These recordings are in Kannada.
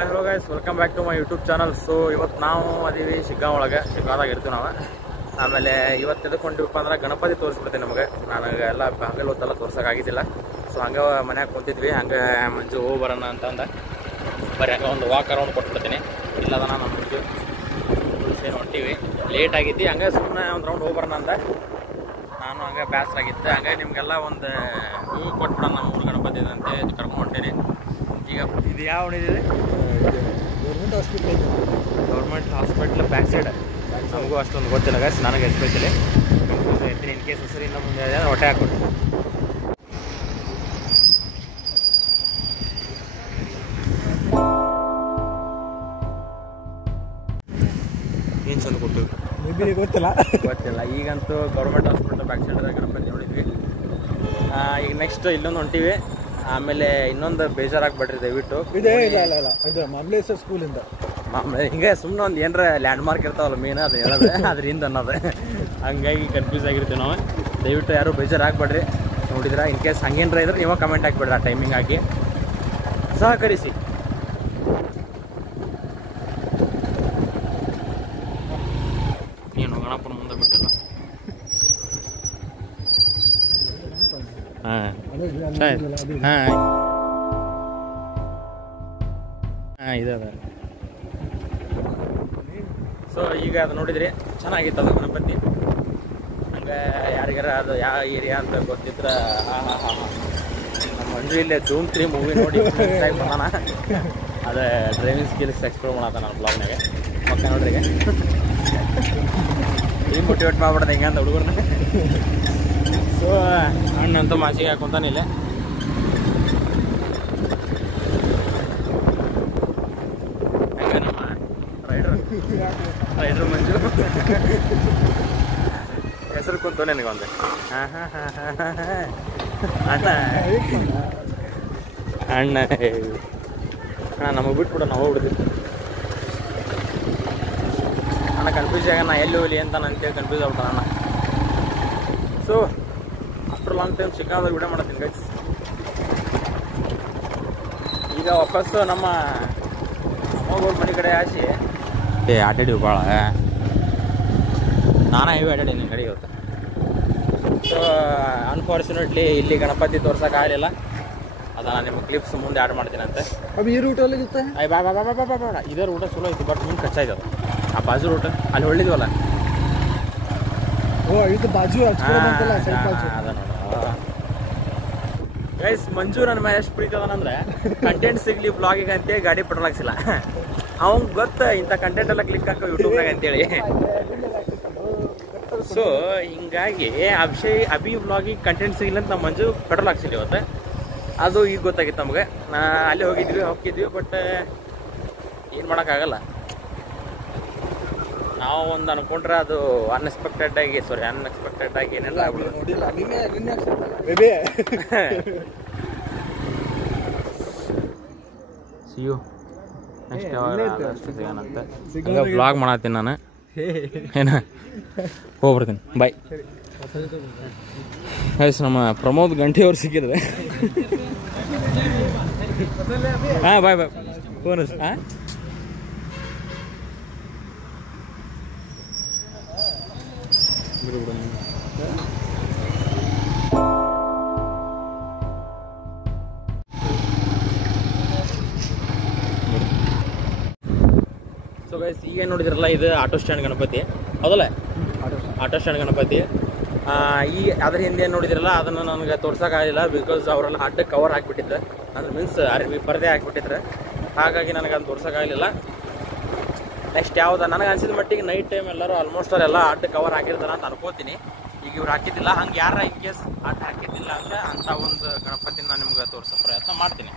Hi hello guys, welcome back to my YouTube channel. So ಇವತ್ತು ನಾವು ಅದೀವಿ ಶಿಗ್ಗಾಂವ್ ಶಿಗ್ಗಾಂವ್ದಾಗ ಇರ್ತೀವಿ ನಾವು. ಆಮೇಲೆ ಇವತ್ತು ಎದಕ್ಕೊಂಡಿವಪ್ಪ ಅಂದ್ರೆ ಗಣಪತಿ ತೋರಿಸ್ಬಿಡ್ತೀನಿ ನಮಗೆ. ನನಗೆ ಎಲ್ಲ ಹಗಲು ಹೊತ್ತೆಲ್ಲ ತೋರ್ಸೋಕ್ಕಾಗಿದ್ದಿಲ್ಲ. ಸೊ ಹಂಗೆ ಮನ್ಯಾಗ ಕುಂತಿದ್ವಿ, ಹಂಗೆ ಮಂಜು ಹೋಗಿ ಬರೋಣ ಅಂತಂದ ಬರೀ ಹಂಗೆ ಒಂದು ವಾಕ್ ಅರೌಂಡ್ ಕೊಟ್ಬಿಡ್ತೀನಿ. ಇಲ್ಲದ ನಮ್ಮ ಮಂಜು ಏನು ಹೊಂಟೀವಿ, ಲೇಟ್ ಆಗಿದ್ದು, ಹಂಗೆ ಸುಮ್ಮನೆ ಒಂದು ರೌಂಡ್ ಹೋಗಿ ಬರೋಣ ಅಂತ ನಾನು ಹಂಗೆ ಬೇಸರಾಗಿತ್ತು. ಹಂಗೆ ನಿಮಗೆಲ್ಲ ಒಂದು ವ್ಯೂ ಕೊಟ್ಬಿಡೋಣ. ನಮ್ಮ ಊರು ಗಣಪತಿ ಇದಂತೆ ಕರ್ಕೊಂಡು ಹೊಂಟೀನಿ. ಈಗ ಇದು ಯಾವ ಇದೆ? Government hospital back side. ನಮಗೂ ಅಷ್ಟೊಂದು ಗೊತ್ತಿಲ್ಲ ಗೈಸ್, ನನಗೆ ಎಸ್ಪೆಷಲಿ ಇರ್ತೀನಿ. ಇನ್ ಕೇಸ್ ಹೆಸರು ಇನ್ನೂ ಮುಂದೆ ಹೊಟ್ಟೆ ಹಾಕ್ಬಿಟ್ಟು ಏನು ಚಂದ ಕೊಟ್ಟು ಗೊತ್ತಿಲ್ಲ. ಈಗಂತೂ government hospital back side Ganapati ನೋಡಿದ್ವಿ. ಈಗ ನೆಕ್ಸ್ಟ್ ಇಲ್ಲೊಂದು ಹೊಂಟಿವಿ. ಆಮೇಲೆ ಇನ್ನೊಂದು ಬೇಜಾರಾಗ್ಬಿಡ್ರಿ ದಯವಿಟ್ಟು. ಮಮಲೇಶ್ವರ ಸ್ಕೂಲಿಂದ ಹಿಂಗೆ ಸುಮ್ಮನೆ ಒಂದು ಏನರ ಲ್ಯಾಂಡ್ ಮಾರ್ಕ್ ಇರ್ತಾವಲ್ಲ ಮೇನ್, ಅದು ಹೇಳೋದು ಅದರಿಂದ ಅನ್ನೋದು. ಹಂಗಾಗಿ ಕನ್ಫ್ಯೂಸ್ ಆಗಿರ್ತೀವಿ ನಾವು. ದಯವಿಟ್ಟು ಯಾರು ಬೇಜಾರಾಗ್ಬೇಡ್ರಿ. ನೋಡಿದ್ರೆ ಇನ್ ಕೇಸ್ ಹಂಗೇನ್ರ ಇದ್ರೆ ನೀವು ಕಮೆಂಟ್ ಹಾಕ್ಬಿಡ್ರಿ, ಆ ಟೈಮಿಂಗ್ ಹಾಕಿ ಸಹಕರಿಸಿ. ಏನು ಗಣಪನ ಮುಂದೆ ಬಿಟ್ಟಿಲ್ಲ. ಇದೆ. ಸೊ ಈಗ ಅದು ನೋಡಿದ್ರಿ, ಚೆನ್ನಾಗಿತ್ತು ಅದು ಗಣಪತಿ. ಹಂಗೆ ಯಾರಿಗಾರ ಅದು ಯಾವ ಏರಿಯಾ ಅಂತ ಗೊತ್ತಿದ್ರೆ ನಮ್ಮ ಮಂಜು ಇಲ್ಲೇ ಧೂಮ್ 3 ಮೂವಿ ನೋಡಿ ಬಂದಾನ. ಅದೇ ಡ್ರೈವಿಂಗ್ ಸ್ಕಿಲ್ಸ್ ಎಕ್ಸ್ಪ್ಲೋರ್ ಮಾಡತ್ತ ನಾನು ಬ್ಲಾಗ್ನಾಗೆ. ಮಕ್ಕ ನೋಡ್ರಿ ಈ ಮೋಟಿವೇಟ್ ಮಾಡ್ಬಿಡ್ದೆ ಹಿಂಗೆ ಅಂತ ಹುಡುಗರನ್ನ. ಸೊ ಹಣ್ಣಂತೂ ಮಾಸಿಗೆ ಹಾಕೊಂತಾನೆ ಇಲ್ಲೇ. ಹಂಗೆ ನಮ್ಮ ರೈಡ್ರು ಮಂಜು ಹೆಸರು ಕುಂತು ನನಗೊಂದು ಅಣ್ಣ ಅಣ್ಣ ನಮಗೆ ಬಿಟ್ಬಿಡ ನಾವು ಹೋಗ್ಬಿಡ್ತೀವಿ. ಅಣ್ಣ ಕನ್ಫ್ಯೂಸ್ ಆಗ ನಾ ಎಲ್ಲಿ ಹೋಗ್ಲಿ ಅಂತ ಅಂತೇಳಿ ಕನ್ಫ್ಯೂಸ್ ಆಗ್ಬಿಟ್ಟ ಅಣ್ಣ. ಸೊ ಆಫ್ಟರ್ ಲಾಂಗ್ ಟೈಮ್ ಶಿಗ್ಗಾಂವ್ದಾಗ ವಿಡಿಯೋ ಮಾಡತ್ತೀನಿ ಗೈಸ್. ಈಗ ವಾಪಸ್ ನಮ್ಮ ಅಮ್ಮಗೋರ್ ಮನೆ ಕಡೆ ಆಸಿ ಆಟಾಡಿವು ಭಾಳ. ನಾನೇ ಇವೆ ಆಟಾಡಿ ನಿನ್ನ ಕಡೆಗೆ ಇವತ್ತು. ಸೊ ಅನ್ಫಾರ್ಚುನೇಟ್ಲಿ ಇಲ್ಲಿ ಗಣಪತಿ ತೋರ್ಸೋಕ್ಕಾಗಲಿಲ್ಲ. ಅದನ್ನು ನಿಮ್ಗೆ ಕ್ಲಿಪ್ಸ್ ಮುಂದೆ ಆ್ಯಡ್ ಮಾಡ್ತೀನಿ ಅಂತ. ಈ ರೂಟಲ್ಲಿ ಬೇಡ, ಇದೇ ರೂಟ ಚಲೋ ಐತಿ, ಬಟ್ ಮುಂದೆ ಕಚ್ಚಾ ಇದ್ದಾವೆ. ಆ ಬಾಜು ರೂಟ್ ಅಲ್ಲಿ ಹೊಳ್ಳಿದ್ವಲ್ಲ, ಅದ ನೋಡ ಗೈಸ್. ಮಂಜು ನನ್ನ ಮೇಲೆ ಎಷ್ಟು ಪ್ರೀತಿ ಅದಾನಂದ್ರೆ, ಕಂಟೆಂಟ್ ಸಿಗ್ಲಿ ಬ್ಲಾಗಿಗೆ ಅಂತೇಳಿ ಗಾಡಿ ಪೆಟ್ರೋಲ್ ಹಾಕ್ಸಿಲ್ಲ. ಅವ್ನು ಗೊತ್ತ ಇಂಥ ಕಂಟೆಂಟ್ ಎಲ್ಲ ಕ್ಲಿಕ್ ಹಾಕೋ ಯೂಟ್ಯೂಬ್ನಾಗ ಅಂತೇಳಿ. ಸೊ ಹಿಂಗಾಗಿ ಅಭಿ ಬ್ಲಾಗಿಗೆ ಕಂಟೆಂಟ್ ಸಿಗಿಲ್ಲ ಅಂತ ನಮ್ಮ ಮಂಜು ಪೆಟ್ರೋಲ್ ಹಾಕ್ಸಿಲ್ಲ ಇವತ್ತು. ಅದು ಈಗ ಗೊತ್ತಾಗಿತ್ತು ನಮಗೆ. ಅಲ್ಲಿ ಹೋಗಿದ್ವಿ ಬಟ್ ಏನು ಮಾಡೋಕ್ಕಾಗಲ್ಲ. ನಾವು ಒಂದು ಅನ್ಕೊಂಡ್ರೆ ಅದು ಅನ್ಎಕ್ಸ್ಪೆಕ್ಟೆಡ್ ಆಗಿ ಏನೆಲ್ಲ ಸಿಯು ನೆಕ್ಸ್ಟ್ ಯಾವಾಗಂತ ಬ್ಲಾಗ್ ಮಾಡತ್ತೀನಿ ನಾನು. ಏನ ಹೋಗ್ಬರ್ತೀನಿ, ಬಾಯ್. ಗೈಸ್ ನಮ್ಮ ಪ್ರಮೋದ್ ಗಂಟೆ ಅವ್ರು ಸಿಕ್ಕಿದ್ರೆ ಬಾಯ್ ಫೋನ್. ಸೊ ಗೈಸ್ ಈಗ ನೋಡಿದ್ರಲ್ಲ, ಇದು ಆಟೋ ಸ್ಟ್ಯಾಂಡ್ ಗಣಪತಿ ಹೌದಲ್ಲ? Auto stand Ganapati. ಈ ಅದ್ರ ಹಿಂದೆ ಏನು ನೋಡಿದ್ರಲ್ಲ, ಅದನ್ನು ನನಗೆ ತೋರ್ಸೋಕ್ಕಾಗಲಿಲ್ಲ. ಬಿಕಾಸ್ ಅವರೆಲ್ಲ ಅಡ್ಡ ಕವರ್ ಹಾಕಿಬಿಟ್ಟಿದ್ರು, ಅಂದ್ರೆ ಮೀನ್ಸ್ ಅರ್ಬಿ ಪರದೆ ಹಾಕಿಬಿಟ್ಟಿದ್ರು. ಹಾಗಾಗಿ ನನಗೆ ಅದು ತೋರ್ಸೋಕ್ಕಾಗಲಿಲ್ಲ. ನೆಕ್ಸ್ಟ್ ಯಾವ್ದು ನನಗೆ ಅನ್ಸಿದ ಮಟ್ಟಿಗೆ ನೈಟ್ ಟೈಮ್ ಎಲ್ಲರೂ ಆಲ್ಮೋಸ್ಟ್ ಎಲ್ಲ ಅಡ್ಡ ಕವರ್ ಹಾಕಿರ್ತಾರ ಅಂತ ಅನ್ಕೋತೀನಿ. ಈಗ ಇವ್ರು ಹಾಕಿದ್ದಿಲ್ಲ. ಹಂಗೆ ಯಾರ ಇನ್ ಕೇಸ್ ಅಡ್ಡ ಹಾಕಿದ್ದಿಲ್ಲ ಅಂದರೆ ಅಂಥ ಒಂದು ಗಣಪತಿನ ನಾನು ನಿಮ್ಗೆ ತೋರಿಸೋ ಪ್ರಯತ್ನ ಮಾಡ್ತೀನಿ.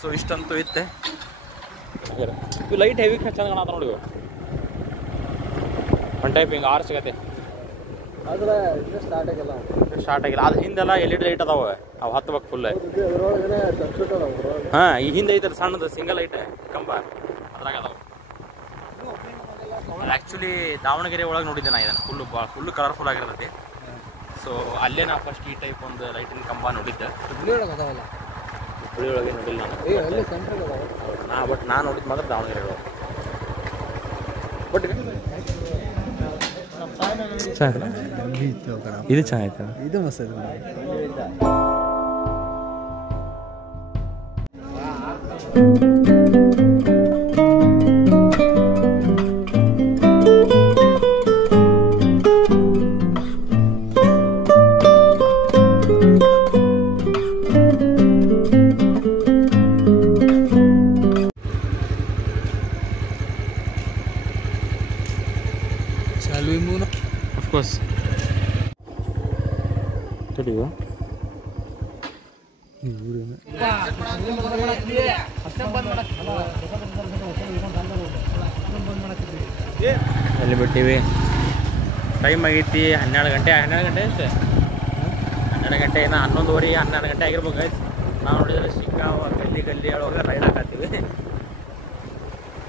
ಸೊ ಇಷ್ಟಂತೂ ಇತ್ತೆ. ಇವು ಲೈಟ್ ಹೆವಿ ಚಂದ ಕಾಣತ್ತ ನೋಡಿ. ಒನ್ ಟೈಪ್ ಹಿಂಗೆ ಆರ್ ಸಿಗತ್ತೆ. ಸ್ಟಾರ್ಟ್ ಆಗಿಲ್ಲ. ಅದು ಹಿಂದೆಲ್ಲ LED ಲೈಟ್ ಅದಾವೆ, ಅವು ಹತ್ಬೇಕು ಫುಲ್. ಹಾಂ, ಈ ಹಿಂದೆ ಐತಲ್ಲ ಸಣ್ಣದು ಸಿಂಗಲ್ ಲೈಟ್ ಕಂಬ, ಅದ್ರಾಗ ಅದಾವೆ. ಆ್ಯಕ್ಚುಲಿ ದಾವಣಗೆರೆ ಒಳಗೆ ನೋಡಿದ್ದೆ ನಾ ಇದನ್ನು. ಫುಲ್ಲು ಕಲರ್ಫುಲ್ ಆಗಿರ್ತೈತಿ. ಸೊ ಅಲ್ಲೇ ನಾ ಫಸ್ಟ್ ಈ ಟೈಪ್ ಒಂದು ಲೈಟಿನ ಕಂಬ ನೋಡಿದ್ದೆ. ಹುಳಿ ಒಳಗೆ ನೋಡಿಲ್ಲ ನಾನು ಬಟ್ ನಾನು ನೋಡಿದ್ದು ಮಾತ್ರ ದಾವಣಗೆರೆ ಬಟ್ ಇದು ಚೆನ್ನಾಗೈತೆ ಇದು ಮಸ್ತ್ Of course. Tadi ya. ಅಲ್ಲಿ ಬಿಟ್ಟಿವಿ ಟೈಮ್ ಆಗೈತಿ 12 ಗಂಟೆ ಅಷ್ಟೇ 12 ಗಂಟೆ ಏನೋ 11:30 12 ಗಂಟೆ ಆಗಿರ್ಬೇಕು ಗೈಸ್ ನಾವು ನೋಡಿದ್ರೆ ಶಿಗ್ಗಾಂವ್ ಗಲ್ಲಿ ಒಳಗೆ ರೈಡ್ ಹಾಕತ್ತೀವಿ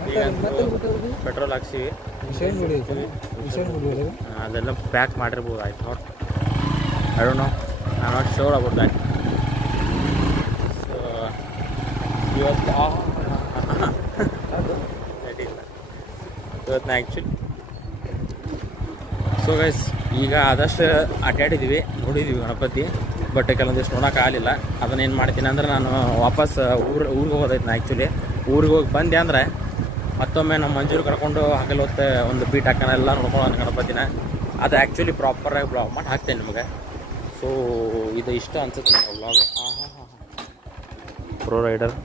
ಈಗ ಪೆಟ್ರೋಲ್ ಹಾಕ್ಸಿವಿ ಅದೆಲ್ಲ ಪ್ಯಾಕ್ ಮಾಡಿರ್ಬೋದು I thought I don't know I am not sure about that so ಇವತ್ತು ಆ್ಯಕ್ಚುಲಿ ಸೊ ಗೈಸ್ ಈಗ ಆದಷ್ಟು ಅಡ್ಡಾಡಿದ್ದೀವಿ ನೋಡಿದ್ದೀವಿ ಗಣಪತಿ ಬಟ್ ಕೆಲವೊಂದಿಷ್ಟು ನೋಡೋಕ್ಕಾಗಲಿಲ್ಲ ಅದನ್ನೇನು ಮಾಡ್ತೀನಿ ಅಂದ್ರೆ ನಾನು ವಾಪಸ್ ಊರಿಗೆ ಹೋಗೋದೈತೆ ಆ್ಯಕ್ಚುಲಿ ಊರಿಗೆ ಹೋಗಿ ಬಂದೆ ಅಂದರೆ ಮತ್ತೊಮ್ಮೆ ನಮ್ಮ ಮಂಜೂರು ಕರ್ಕೊಂಡು ಹಗಲು ಹೊತ್ತು ಒಂದು ಬೀಟ್ ಹಾಕೋನೆಲ್ಲ ನೋಡ್ಕೊಳ್ಳೋ ಗಣಪತಿನ ಅದು ಆ್ಯಕ್ಚುಲಿ ಪ್ರಾಪರಾಗಿ ಬ್ಲಾಗ್ ಮಾಡಿ ಹಾಕ್ತೇನೆ ನಿಮಗೆ ಸೊ ಇದು ಇಷ್ಟ ಅನ್ಸುತ್ತೆ ನಾವು ಬ್ಲಾಗ್ ಪ್ರೋ ರೈಡರ್